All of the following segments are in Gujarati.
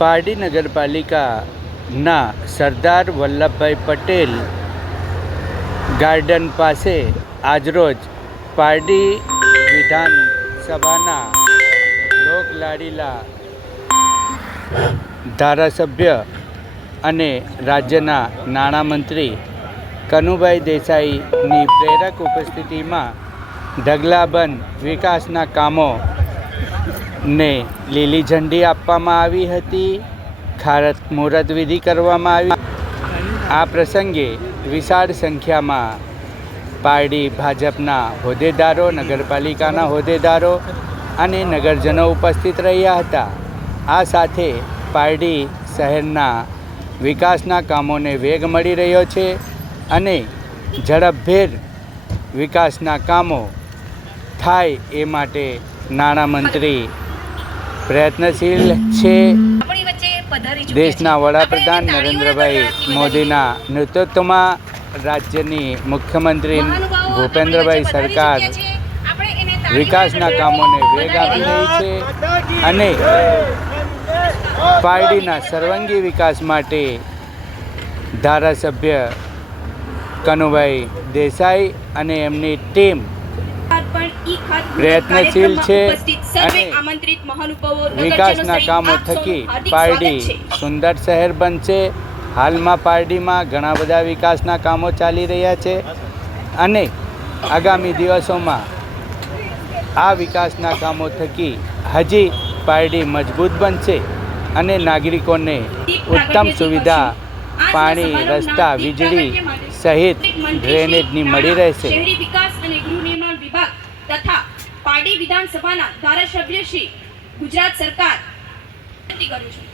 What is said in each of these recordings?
પારડી નગરપાલિકાના સરદાર વલ્લભભાઈ પટેલ ગાર્ડન પાસે આજરોજ પારડી વિધાનસભાના લોકલાડીલા ધારાસભ્ય અને રાજ્યના નાણામંત્રી કનુભાઈ દેસાઈની પ્રેરક ઉપસ્થિતિમાં ઢગલાબંધ વિકાસના કામોને લીલી ઝંડી આપવામાં આવી હતી. ખાતમુહૂર્ત વિધિ કરવામાં આવી. આ પ્રસંગે વિશાળ સંખ્યામાં પારડી ભાજપના હોદ્દેદારો, નગરપાલિકાના હોદ્દેદારો અને નગરજનો ઉપસ્થિત રહ્યા હતા. આ સાથે પારડી શહેરના વિકાસના કામોને વેગ મળી રહ્યો છે અને ઝડપભેર વિકાસના કામો થાય એ માટે નાણામંત્રી પ્રયત્નશીલ છે. દેશના વડાપ્રધાન નરેન્દ્રભાઈ મોદીના નેતૃત્વમાં રાજ્યની મુખ્યમંત્રી ભૂપેન્દ્રભાઈ સરકાર વિકાસના કામોને વેગ આપી રહી છે અને પારડીના સર્વાંગી વિકાસ માટે ધારાસભ્ય કનુભાઈ દેસાઈ અને એમની ટીમ પ્રયત્નશીલ છે અને વિકાસના કામો થકી પારડી સુંદર શહેર બનશે. હાલમાં પારડીમાં ઘણા બધા વિકાસના કામો ચાલી રહ્યા છે અને આગામી દિવસોમાં આ વિકાસના કામો થકી હજી પારડી મજબૂત બનશે અને નાગરિકોને ઉત્તમ સુવિધા પાણી, રસ્તા, વીજળી સહિત ડ્રેનેજની મળી રહેશે. શહેરી વિકાસ અને ગૃહ નિર્માણ વિભાગ તથા પારડી વિધાનસભાના ધારાસભ્ય શ્રી ગુજરાત સરકાર કરું છું.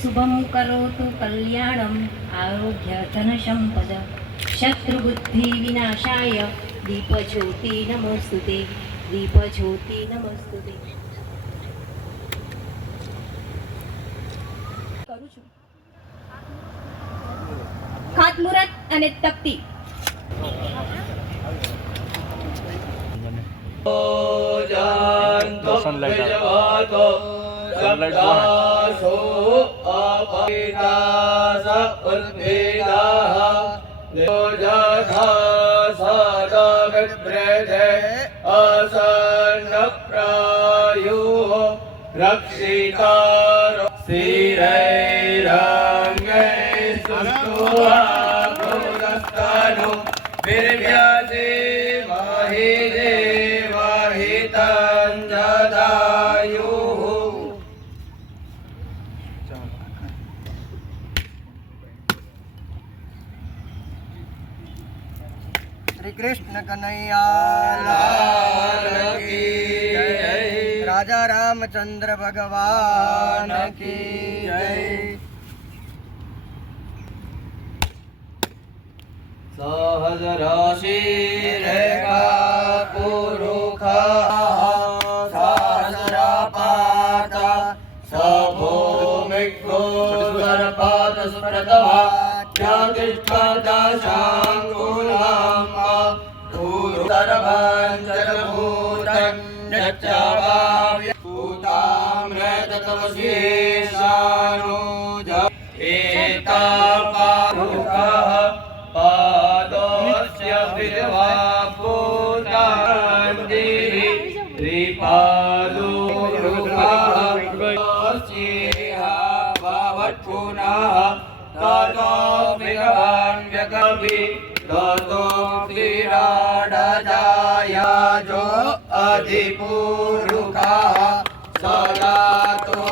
શુભમ કરોતુ કલ્યાણમ આરોગ્ય ધન સંપદ શત્રુબુદ્ધિ વિનાશાય દીપજ્યોતિ નમોસ્તુતે દીપજ્યોતિ નમોસ્તુતે. કરું છું. ખાતમુહૂર્ત અને તકતી રક્ષિતા શ્રીરંગે સુસ્તુવાગુરસ્તનો વિર્વ્યજે વાહિજે વાહિતં જદાયુઃ. શ્રી કૃષ્ણ કનૈયા લાલ કી જય. રાજા રામચંદ્ર ભગવાન કી જય. સહજ રાશિ રેખા પુરુખા સાસરા પાતા સભૂમિકો સર્પાત સ્મૃતવા ત્યાતિષ્ઠતા શાંગુલામ્મા ગુરુ સર્વાંજલભૂતં નચ્ચાવાવ્ય ભૂતામૃત તમસેશાનો જ એતાપારુકઃ પાદોસ્ય વિદ્વા ભૂતાંતિઃ ત્રિપાદો રુદ્રઃ ભાવત્પુનઃ તતો વિગવાન વ્યગભિ તતો વિરાડજાયાજો અધિપુરુષः સદાતો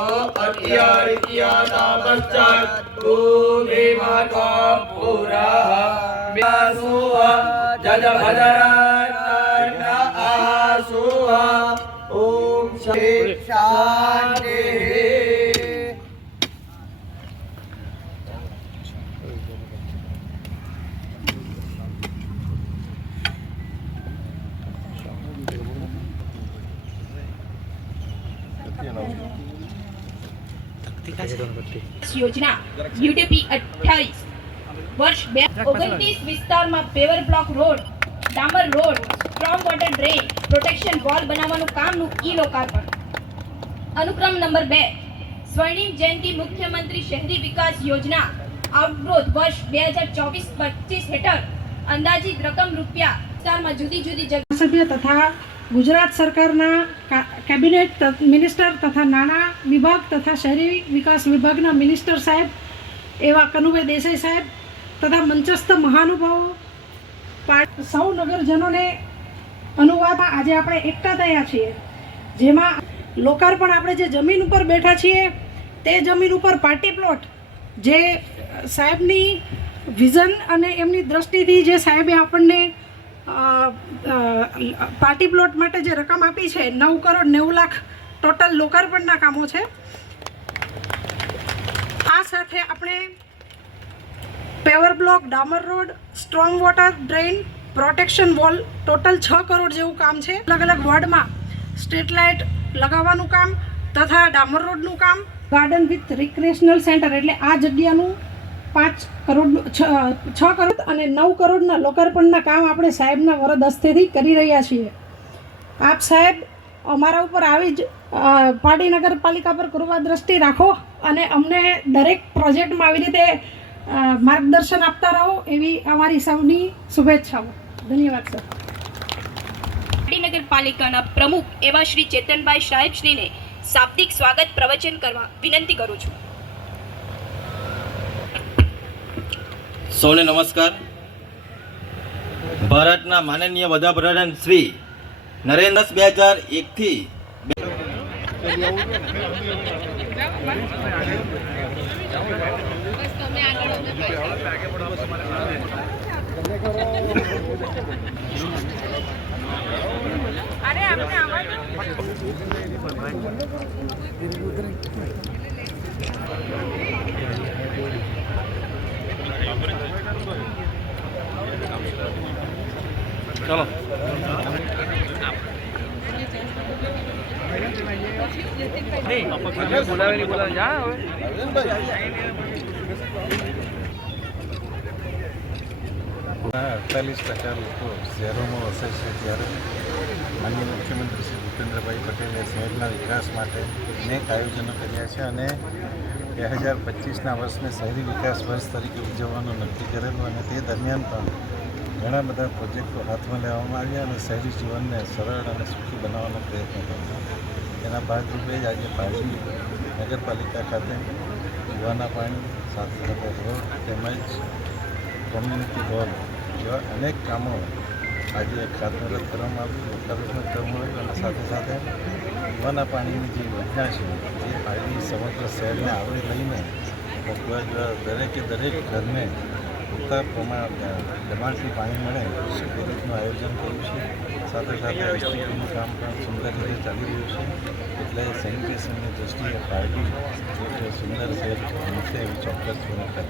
અત્યરિત્યાતાપશ્ચાत् ભૂમિમતો પુરઃ વ્યાસુઃ જજભદરાન આસુઃ. ઓમ શાંતિ. યોજના UDP 28 વર્ષ 2029 વિસ્તારમાં પેવર બ્લોક રોડ, ડામર road, strong water drain, protection wall બનાવવાનું કામનું ઈ લોકાર્પણ. अनुक्रम नंबर 2 स्वर्णिम जयंती मुख्यमंत्री शहरी विकास योजना आउटग्रोथ वर्ष 2024-25 हेठળ અંદાજિત રકમ રૂપિયા વિસ્તારમાં જુદી જુદી સભ્ય તથા ગુજરાત સરકારના કેબિનેટ મિનિસ્ટર તથા નાણાં વિભાગ તથા શહેરી વિકાસ વિભાગના મિનિસ્ટર સાહેબ એવા કનુભાઈ દેસાઈ સાહેબ તથા મંચસ્થ મહાનુભાવો સૌ નગરજનોને અનુવાદમાં આજે આપણે એકઠા થયા છીએ, જેમાં લોકાર્પણ આપણે જે જમીન ઉપર બેઠા છીએ તે જમીન ઉપર પાર્ટી પ્લોટ જે સાહેબની વિઝન અને એમની દ્રષ્ટિથી જે સાહેબે આપણને પાર્ટી પ્લોટ માટે જે રકમ આપી છે 9,90,00,000 ટોટલ લોકાર્પણના કામો છે. આ સાથે આપણે પેવર બ્લોક, ડામર road, strong water drain, protection wall total 6 crore જેવું કામ છે. અલગ અલગ વોર્ડમાં સ્ટ્રીટ લાઇટ લગાવવાનું કામ તથા ડામર રોડનું કામ, ગાર્ડન વિથ રિક્રિએશનલ સેન્ટર એટલે આ જગ્યાનું 5 કરોડ 6 કરોડ અને 9 કરોડના લોકાર્પણના કામ આપણે સાહેબના વરદ હસ્તેથી કરી રહ્યા છીએ. આપ સાહેબ અમારા ઉપર આવી જ પાડી નગરપાલિકા પર કૃપા દ્રષ્ટિ રાખો અને અમને દરેક પ્રોજેક્ટમાં આવી રીતે માર્ગદર્શન આપતા રહો એવી અમારી સૌની શુભેચ્છાઓ. ધન્યવાદ સર. પાડી નગરપાલિકાના પ્રમુખ એવા શ્રી ચેતનભાઈ સાહેબશ્રીને શાબ્દિક સ્વાગત પ્રવચન કરવા વિનંતી કરું છું. સૌને નમસ્કાર. ભારતના માનનીય વડાપ્રધાન શ્રી નરેન્દ્ર 2001થી ચલો બોલાવે જા હવે 48% લોકો શહેરોમાં વસે છે, ત્યારે માનનીય મુખ્યમંત્રી શ્રી ભૂપેન્દ્રભાઈ પટેલે શહેરના વિકાસ માટે અનેક આયોજનો કર્યા છે અને 2025ના વર્ષને શહેરી વિકાસ વર્ષ તરીકે ઉજવવાનું નક્કી કરેલું અને તે દરમિયાન પણ ઘણા બધા પ્રોજેક્ટો હાથમાં લેવામાં આવ્યા અને શહેરી જીવનને સરળ અને સુખી બનાવવાનો પ્રયત્ન કર્યો. તેના ભાગરૂપે જ આજે પારડી નગરપાલિકા ખાતે પીવાના પાણી, સાથે સાથે રોડ તેમજ કોમ્યુનિટી હોલ જેવા અનેક કામો આજે ખાતમુહૂર્ત કરવામાં આવ્યું, લોકાર્પણ કરવામાં આવ્યું અને સાથે સાથે પીવાના પાણીની જે યોજના છે એ પારડી સમગ્ર શહેરને આવરી લઈને મોકલવા જેવા દરેકે દરેક ઘરને પૂરતા દબાણથી પાણી મળે એ રીતનું આયોજન કર્યું છે. સાથે સાથે એસટીપીનું કામ પણ સુંદર રીતે ચાલી રહ્યું છે, એટલે સેનિટેશનની દૃષ્ટિએ પારડી એક સુંદર શહેર બનશે એવી ચોક્કસ પૂર્ણ કરે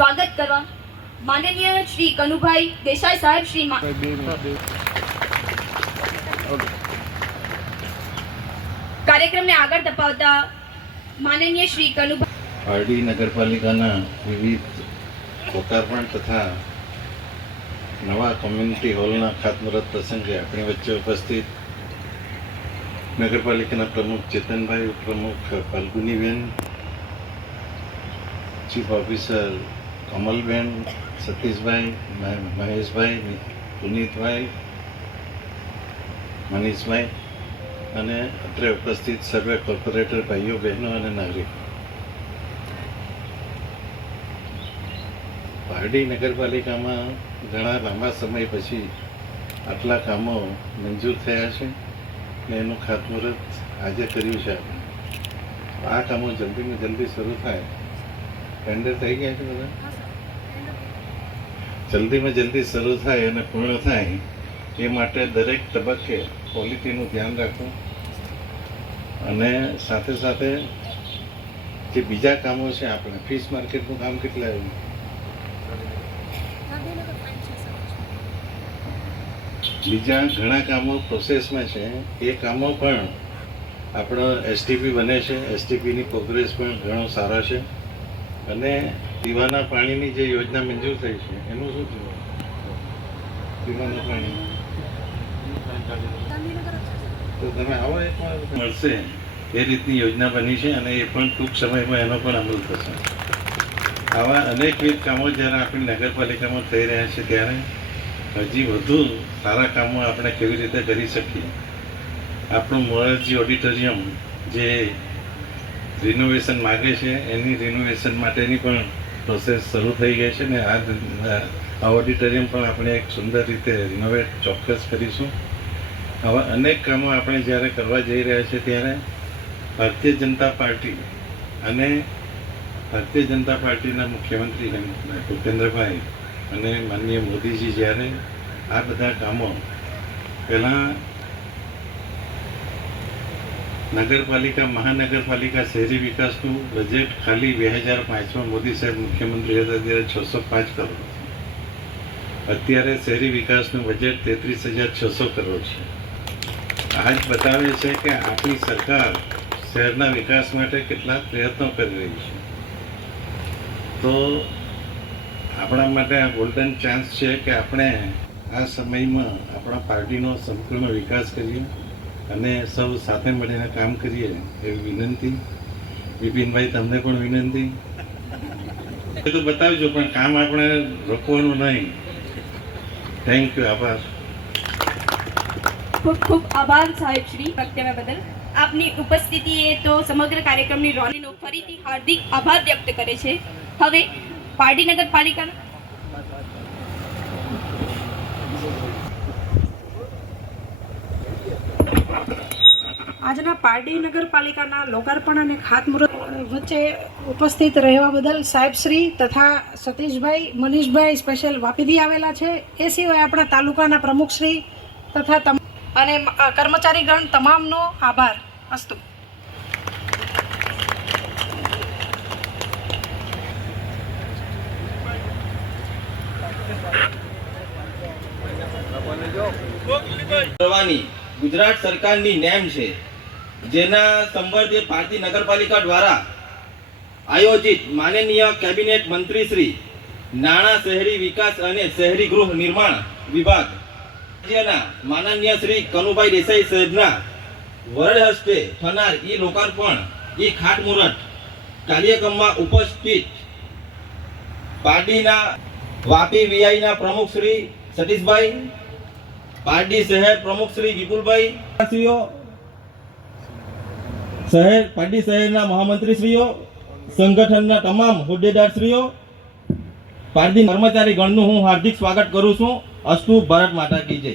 સ્વાગત કરવા માનનીય શ્રી કનુભાઈ દેસાઈ સાહેબ શ્રી કાર્યક્રમને આગળ ધપાવતા માનનીય શ્રી કનુભાઈ. પારડી નગરપાલિકાના વિવિધ લોકાર્પણ તથા નવા કોમ્યુનિટી હોલના ખાતમુહૂર્ત પ્રસંગે આપણી વચ્ચે ઉપસ્થિત નગરપાલિકાના પ્રમુખ ચેતનભાઈ, ઉપપ્રમુખ ફાલ્ગુનીબેન, ચીફ ઓફિસર કમલબેન, સતીશભાઈ, મહેશભાઈ, પુનિતભાઈ, મનીષભાઈ અને અત્રે ઉપસ્થિત સર્વે કોર્પોરેટર ભાઈઓ બહેનો અને નાગરિકો. પારડી નગરપાલિકામાં ઘણા લાંબા સમય પછી આટલા કામો મંજૂર થયા છે અને એનું ખાતમુહૂર્ત આજે કર્યું છે આપણે. આ કામો જલ્દીમાં જલ્દી શરૂ થાય. ટેન્ડર થઈ ગયા છે બધા? જલ્દીમાં જલ્દી શરૂ થાય અને પૂર્ણ થાય એ માટે દરેક તબક્કે ક્વોલિટીનું ધ્યાન રાખવું અને સાથે સાથે જે બીજા કામો છે આપણે ફિશ માર્કેટનું કામ કેટલા આવ્યું? બીજા ઘણા કામો પ્રોસેસમાં છે, એ કામો પણ આપણો એસટીપી બને છે. એસટીપીની પ્રોગ્રેસ પણ ઘણો સારો છે અને પીવાના પાણીની જે યોજના મંજૂર થઈ છે એનું શું થયું? પીવાના પાણી તો તમે આવો એકવાર મળશે એ રીતની યોજના બની છે અને એ પણ ટૂંક સમયમાં એનો પણ અમલ થશે. આવા અનેકવિધ કામો જ્યારે આપણી નગરપાલિકામાં થઈ રહ્યા છે ત્યારે હજી વધુ સારા કામો આપણે કેવી રીતે કરી શકીએ. આપણું મોરારજી ઓડિટોરિયમ જે રિનોવેશન માગે છે એની રિનોવેશન માટેની પણ પ્રોસેસ શરૂ થઈ ગઈ છે ને આ ઓડિટોરિયમ પણ આપણે એક સુંદર રીતે રિનોવેટ ચોક્કસ કરીશું. આવા અનેક કામો આપણે જ્યારે કરવા જઈ રહ્યા છીએ ત્યારે ભારતીય જનતા પાર્ટી અને ભારતીય જનતા પાર્ટીના મુખ્યમંત્રી ભૂપેન્દ્રભાઈ અને માનનીય મોદીજી જ્યારે આ બધા કામો પહેલાં નગરપાલિકા મહાનગરપાલિકા શહેરી વિકાસનું બજેટ ખાલી 2005માં મોદી સાહેબ મુખ્યમંત્રી હતા ત્યારે 605 કરોડ. અત્યારે શહેરી વિકાસનું બજેટ 33,600 કરોડ છે. આ જ બતાવે છે કે આપણી સરકાર શહેરના વિકાસ માટે કેટલા પ્રયત્નો કરી રહી છે. તો આપણા માટે આ ગોલ્ડન ચાન્સ છે કે આપણે આ સમયમાં આપણા પાર્ટીનો સંપૂર્ણ વિકાસ કરીએ અને સૌ સાથે મળીને કામ કરીએ એવી વિનંતી. વિપિનભાઈ તમને પણ વિનંતી. એ તો બતાવજો પણ કામ આપણે રોકવાનું નહીં. Thank you. આભાર. ખૂબ ખૂબ આભાર સાહેબ શ્રી વક્તવ્ય બદલ. આપની ઉપસ્થિતિએ તો સમગ્ર કાર્યક્રમની રોનીનો ફરીથી હાર્દિક આભાર વ્યક્ત કરે છે. હવે પારડી નગરપાલિકાના આજના પારડી નગરપાલિકાના લોકાર્પણ અને ખાતમુહૂર્ત વચ્ચે ઉપસ્થિત રહેવા બદલ સાહેબશ્રી તથા સતીશભાઈ, મનીષભાઈ સ્પેશિયલ વાપીથી આવેલા છે. એ સિવાય આપણા તાલુકાના પ્રમુખશ્રી તથા અને કર્મચારીગણ તમામનો આભાર. અસ્તુ. કરવાની ગુજરાત સરકારની નેમ છે, જેના સંબંધે પારડી નગરપાલિકા દ્વારા આયોજિત માનનીય કેબિનેટ મંત્રી શ્રી નાણાં, શહેરી વિકાસ અને શહેરી ગૃહ નિર્માણ વિભાગ રાજ્યના માનનીય શ્રી કનુભાઈ દેસાઈ સાહેબના વરદ હસ્તે થનાર ઈ લોકાર્પણ ઈ ખાતમુહૂર્ત કાર્યક્રમમાં ઉપસ્થિત પારડીના વાપી વીઆઈના પ્રમુખ શ્રી સતીશભાઈ, પારડી શહેર પ્રમુખ શ્રી વિપુલભાઈ, પારડી શહેરના મહામંત્રીશ્રીઓ, સંગઠનના તમામ હોદ્દેદારશ્રીઓ, પારડી કર્મચારી ગણનું હું હાર્દિક સ્વાગત કરું છું. અસ્તુ. ભારત માતા કી જય.